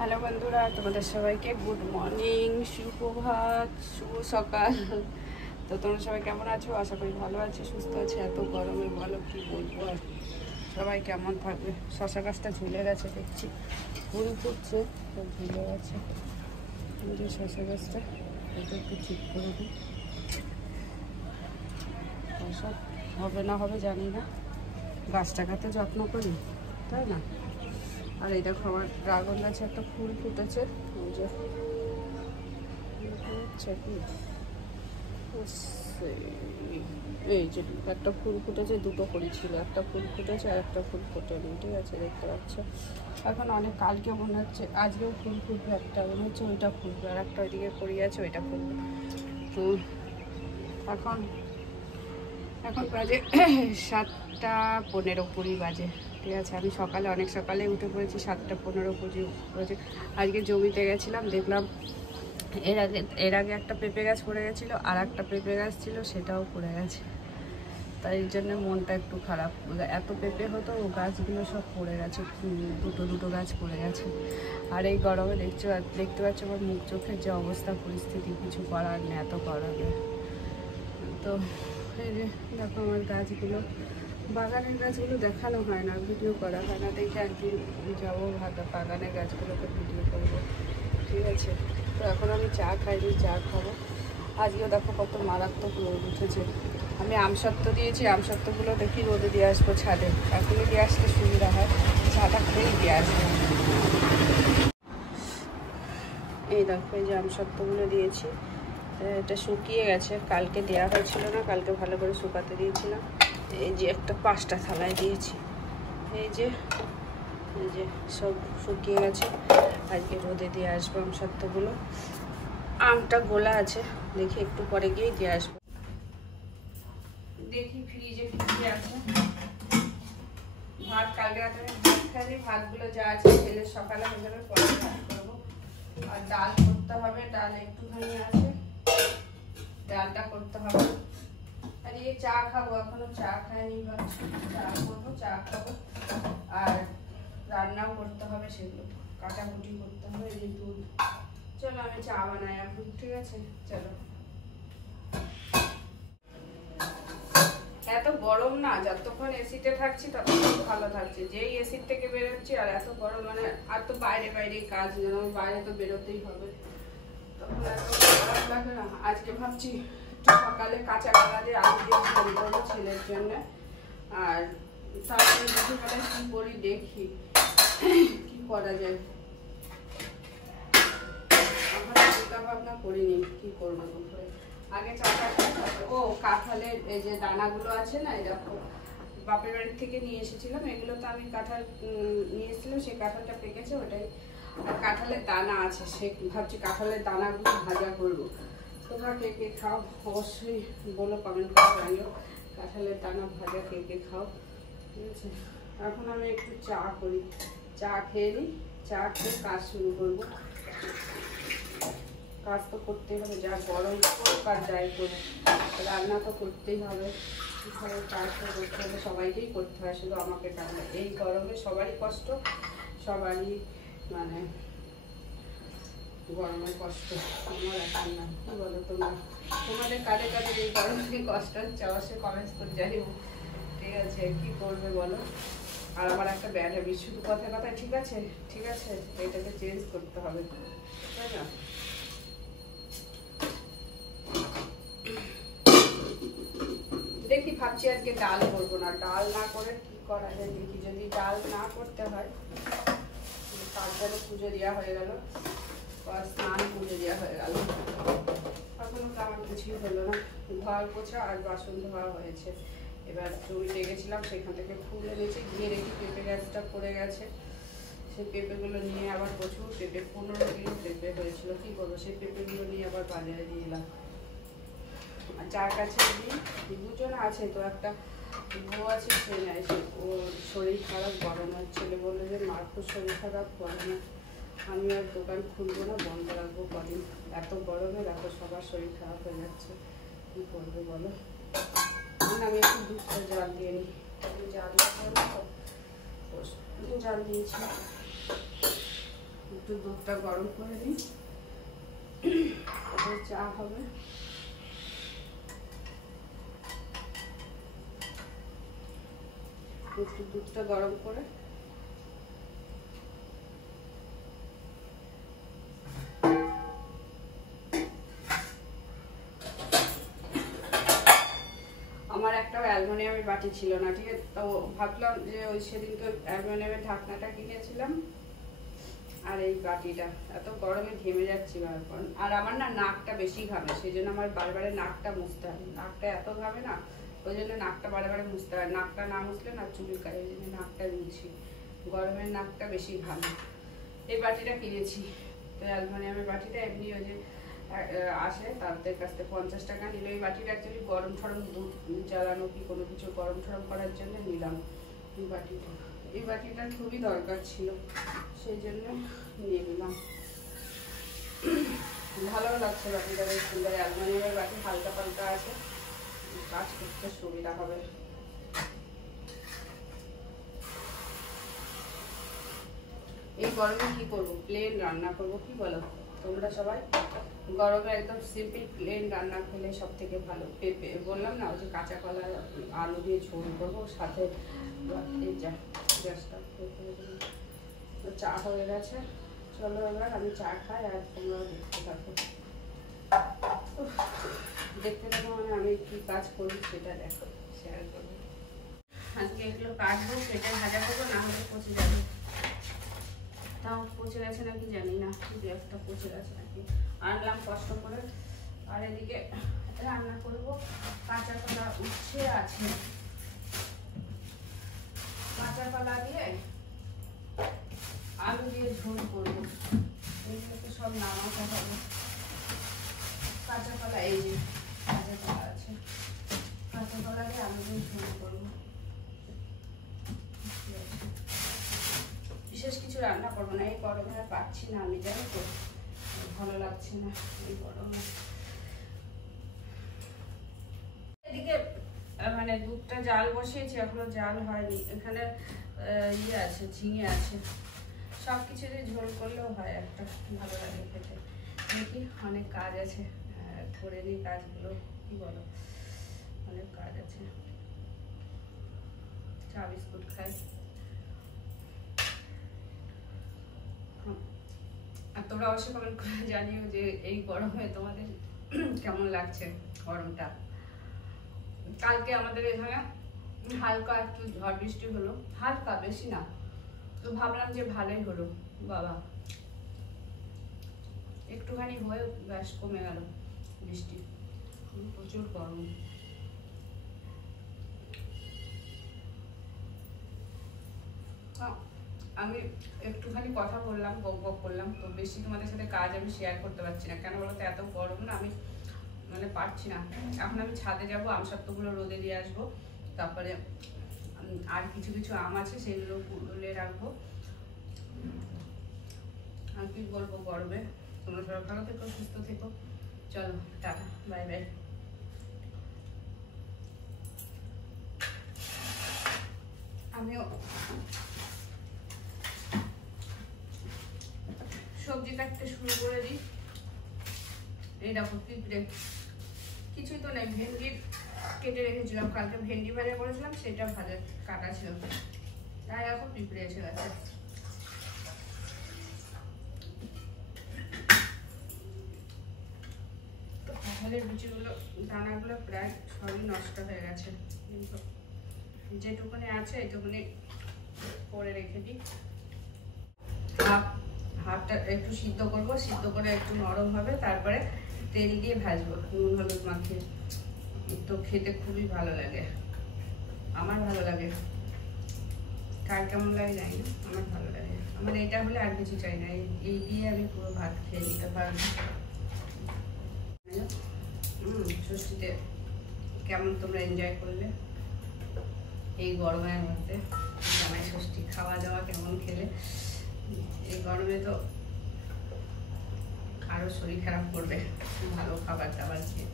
Hello বন্ধুরা, তোমাদের সবাইকে গুড মর্নিং, সুপ্রভাত, শুভ সকাল। তো তোমরা সবাই কেমন আছো? আশা করি ভালো আছে, সুস্থ আছে। এত গরমে বলো কি বলবো আর, সবাই কেমন থাকবে। শশা গাছটা ঝুলে গেছে দেখছি, ফুল ফুটছে তো ঝুলে গেছে। যে শশা গাছটা এটা একটু ঠিক করে দিই, শশা হবে না হবে জানি না, গাছটাকে তো যত্ন করি তাই না। আর এই দেখো আমার ড্রাগন গাছে একটা ফুল ফুটেছে, এই যে এই যে একটা ফুল ফুটেছে, দুটো করি ছিল, একটা ফুল ফুটেছে আর একটা ফুল ফোটেনি, ঠিক আছে দেখতে পাচ্ছ। এখন অনেক কালকে মনে হচ্ছে আজকেও ফুল ফুটবে, একটা মনে হচ্ছে ওইটা ফুটবে, আর একটা ওইদিকে করি আছে ওইটা ফুটবে। তো এখন এখন বাজে 7:15 বাজে, ঠিক আছে। আমি সকালে অনেক সকালে উঠে পড়েছি, 7:15 বাজে। আজকে জমিতে গেছিলাম, দেখলাম এর আগে একটা পেঁপে গাছ পড়ে গেছিলো, আর একটা পেঁপে গাছ ছিল সেটাও পড়ে গেছে। তাই জন্য মনটা একটু খারাপ, এত পেঁপে হতো ও গাছগুলো সব পড়ে গেছে, দুটো গাছ পড়ে গেছে। আর এই গরমে দেখতে পাচ্ছ আমার মুখ চোখের যে অবস্থা পরিস্থিতি, কিছু করার নেই এত গরমে। তো এই যে দেখো আমার গাছগুলো, বাগানের গাছগুলো দেখানো হয় না, ভিডিও করা হয় না, দেখে একদিন যাবো বাগানের গাছগুলোকে ভিডিও করবো, ঠিক আছে। তো এখন আমি চা খাইনি, চা খাবো। আজকেও দেখো কত মারাত্মক রোদ উঠেছে। আমি আমসত্ত্ব দিয়েছি, আমসত্ত্বগুলো দেখি রোদে দিয়ে আসবো ছাদে, এখনই দিয়ে আসতে সুবিধা হয়, চাটা খেয়েই দিয়ে আসবো। এই দেখো এই যে আমসত্ত্বগুলো দিয়েছি, এটা শুকিয়ে গেছে, কালকে দেওয়া হয়েছিল না, কালকে ভালো করে শুকাতে দিয়েছিলাম। এই যে একটা 5টা থালায় দিয়েছি, এই যে সব শুকিয়ে গেছে, আজকে রোদে দিয়ে আসবো আমসত্ত্বগুলো। আমটা গোলা আছে, দেখি একটু পরে গিয়েই দিয়ে আসবো। দেখি ফ্রিজে আছে ভাত, কালকে রাতে ভাত খাইনি, ভাতগুলো যা আছে ছেলে সকালে হয়ে যাবে, পরে ভাত করবো। আর ডাল করতে হবে, ডাল একটুখানি আছে, ডালটা করতে হবে। আর এই চা খাবো, এখনো চা খাইনি, ভাবছি চা করবো, চা খাবো। আর রান্নাও করতে হবে, সেগুলো কাটাকুটি করতে হবে, এই যে দুধ। চলো আমি চা বানাই এখন, ঠিক আছে চলো। এত গরম না, যতক্ষণ এসিতে থাকছি ততক্ষণ ভালো থাকছে, যেই এসির থেকে বেরোচ্ছি আর এত গরম, মানে আর তো বাইরে কাজ, যেন বাইরে তো বেরোতেই হবে, তখন এত খারাপ লাগে না। আজকে ভাবছি সকালে কাঁচা কলা দিয়ে আলু দিয়ে ঝোল করবো ছেলের জন্য, আর তারপরে দুপুরবেলা কি করি দেখি কি করা যায়। আমরা চিন্তা ভাবনা করিনি কি করবো দুপুরে। আগে ও কাঁঠালের এই যে দানাগুলো আছে না, এই দেখো বাপের বাড়ির থেকে নিয়ে এসেছিলাম, এগুলো তো আমি কাঁঠাল নিয়ে এসেছিলাম, সেই কাঁঠালটা পেকেছে ওটাই। আর কাঁঠালের দানা আছে, সে ভাবছি কাঁঠালের দানাগুলো ভাজা করবো। তোমরা কে কে খাও অবশ্যই বলো, কমেন্ট করে জানিও, কাঁঠালের দানা ভাজা কে কে খাও, ঠিক আছে। এখন আমি একটু চা করি, চা খেয়ে নিই, চা খেয়ে কাজ শুরু করবো। কাজ তো করতেই হবে, যা গরম করুক আর যাই করুক, রান্না তো করতেই হবে, কাজ তো করতে হবে, সবাইকেই করতে হয়, শুধু আমাকে কেন। এই গরমে সবারই কষ্ট, সবারই মানে গরমের কষ্ট, আমার এখন না। কি বলো তোমরা, তোমাদের কাদের কাদের এই গরমে কষ্ট হচ্ছে অবশ্যই কমেন্টস করে জানিও, ঠিক আছে। কি করবে বলো। আর আমার একটা ব্যাড হ্যাবিট, শুধু কথায় কথায় ঠিক আছে ঠিক আছে, এটাকে চেঞ্জ করতে হবে, তাই না। দেখি ভাবছি আজকে ডাল করবো না, ডাল না করে কি করা যায় দেখি। যদি ডাল না করতে হয়, তারপরে পুজো দেওয়া হয়ে গেল, স্নান পুজো দেওয়া হয়ে গেল, এখনো তো আমার কিছুই হলো না। ঘর পোছা আর বাসন ধোয়া হয়েছে। এবার জমিতে গেছিলাম, সেখান থেকে ফুল এনেছি, গিয়ে দেখি পেঁপে গাছটা পড়ে গেছে। সেই পেঁপেগুলো নিয়ে আবার প্রচুর পেঁপে, 15 কিলো পেঁপে হয়েছিল, কি করবো, সেই পেঁপেগুলো নিয়ে আবার বাজারে দিয়ে এলাম। আর যার কাছে দুজন আছে, তো একটা বউ আছে, সে নেয়, ওর শরীর খারাপ, গরমের ছেলে বললো যে মার খুব শরীর খারাপ, গরমে আমি আর দোকান খুলবো না, বন্ধ রাখবো কদিন, এত গরমে দেখো সবার শরীর খারাপ হয়ে যাচ্ছে, কী করবো বলো। আমি একটু দুধটা জাল দিয়ে নিই, জাল জাল দিয়েছি, একটু দুধটা গরম করে নিই, চা হবে। একটু দুধটা গরম করে আমার একটা অ্যালুমিনিয়ামের বাটি ছিল না, ঠিক আছে, তো ভাবলাম যে ওই সেদিনকে অ্যালুমিনিয়ামের ঢাকনাটা কিনেছিলাম আর এই বাটিটা, এত গরমে ঘেমে যাচ্ছি বারবার। আর আমার না নাকটা বেশি ঘামে, সেই জন্য আমার বারবারে নাকটা মুছতে হয়। নাকটা এত ঘামে না, ওই জন্য নাকটা বারবারে মুছতে হয়। নাকটা না মুছলে না চুলকায়, ওই জন্য নাকটা মুছি। গরমের নাকটা বেশি ঘামে। এই বাটিটা কিনেছি, তো অ্যালুমিনিয়ামের বাটিটা এমনি ওই যে আসে তাদের কাছ থেকে 50 টাকা নিল। এই বাটিটা অ্যাকচুয়ালি গরম ঠরম দুধ জ্বালানো কি কোনো কিছু গরম ঠরম করার জন্য নিলাম এই বাটিটা। এই বাটিটা খুবই দরকার ছিল, সেই জন্য নিয়ে নিলাম। ভালো লাগছে বাটিটা, বেশ সুন্দর। অ্যালুমিনিয়ামের বাটি হালকা পাল্টা আছে, কাজ করতে সুবিধা হবে। এই গরমে কি করবো, প্লেন রান্না করবো, কি বলো তোমরা সবাই? গরমে একদম সিম্পল প্লেন রান্না খেলে সব থেকে ভালো। পেঁপে বললাম না, ওই যে কাঁচা কলা আলু দিয়ে ঝোল করবো, সাথে এই গ্যাসটা চা হয়ে গেছে। চলো এবার আমি চা খাই আর তোমরা দেখতে থাকো। দেখতে থাকো মানে আমি কি কাজ করি সেটা দেখো, শেয়ার করবো। আজকে এগুলো কাটবো, কেটে ভাজা করবো, না হলে পচে যাবে। তাও পচে গেছে নাকি জানি না, গ্যাসটা পচে গেছে নাকি। আনলাম কষ্ট করে। আর এদিকে রান্না করবো, কাঁচা কলা উচ্ছে আছে, কাঁচা কলা দিয়ে আলু দিয়ে ঝোল করবো। এইগুলোকে সব নামাতে হবে। কাঁচা কলা, এই যে কাঁচা কলা আছে, কাঁচা কলা দিয়ে আলু দিয়ে ঝোল করবো। বিশেষ কিছু রান্না করবো না, এই গরমে আর পাচ্ছি না আমি, জানি তো ভালো লাগছে না এই গরমে। এদিকে মানে দুধটা জাল বসিয়েছি, এখনো জাল হয়নি। এখানে ইয়ে আছে, ঝিঙে আছে, সব কিছু দিয়ে ঝোল করলেও হয়, একটা ভালো লাগে খেতে। দেখি অনেক কাজ আছে, করে নিই কাজগুলো, কি বলো? অনেক কাজ আছে। চা বিস্কুট খাই। আর তোমরা অবশ্যই কমেন্ট করে জানিও যে এই গরমে তোমাদের কেমন লাগছে গরমটা। কালকে আমাদের এখানে হালকা একটু ঝড় বৃষ্টি হলো, হালকা, বেশি না, তো ভাবলাম যে ভালোই হলো। বাবা, একটুখানি হয়ে ব্যাস কমে গেল বৃষ্টি। প্রচুর গরম। আমি একটুখানি কথা বললাম, বক করলাম, তো বেশি তোমাদের সাথে কাজ আমি শেয়ার করতে পারছি না। কেন বলতো, এত গরম না, আমি মানে পারছি না। এখন আমি ছাদে যাবো, আমসত্ত্বগুলো রোদে দিয়ে আসবো, তারপরে আর কিছু কিছু আম আছে সেগুলো কুলে রাখবো। আর কি বলবো, গরমে তোমরা সবাই ভালো থেকো, সুস্থ থেকো। চলো টাটা, বাই বাই। আমিও সবজি কাটতে শুরু করে দিই। এই দেখো পিঁপড়ে, কিছুই তো নেই। ভেন্ডি কেটে রেখেছিলাম, কালকে ভেন্ডি ভাজা করেছিলাম, সেটা ভাজা কাটা ছিল, তাই এখন পিঁপড়ে এসে গেছে। কাঁঠালের বিচিগুলো, দানাগুলো প্রায় সবই নষ্ট হয়ে গেছে, কিন্তু যেটুকুনি আছে এইটুকুনি করে রেখে দিই। হাফটা একটু সিদ্ধ করবো, সিদ্ধ করে একটু নরম হবে, তারপরে তেল দিয়ে ভাজবো নুন হলুদ মাখিয়ে। তো খেতে খুবই ভালো লাগে, আমার ভালো লাগে। কার কেমন লাগে জানি না, আমার ভালো লাগে। আমার এটা হলে আর কিছু চাই না, এই দিয়ে আমি পুরো ভাত খেয়ে নিতে পারবো। ষষ্ঠীতে কেমন তোমরা এনজয় করলে এই গরমের মধ্যে? জামাই ষষ্ঠী খাওয়া দাওয়া কেমন খেলে? এই গরমে তো আরো শরীর খারাপ করবে ভালো খাবার দাবার খেয়ে।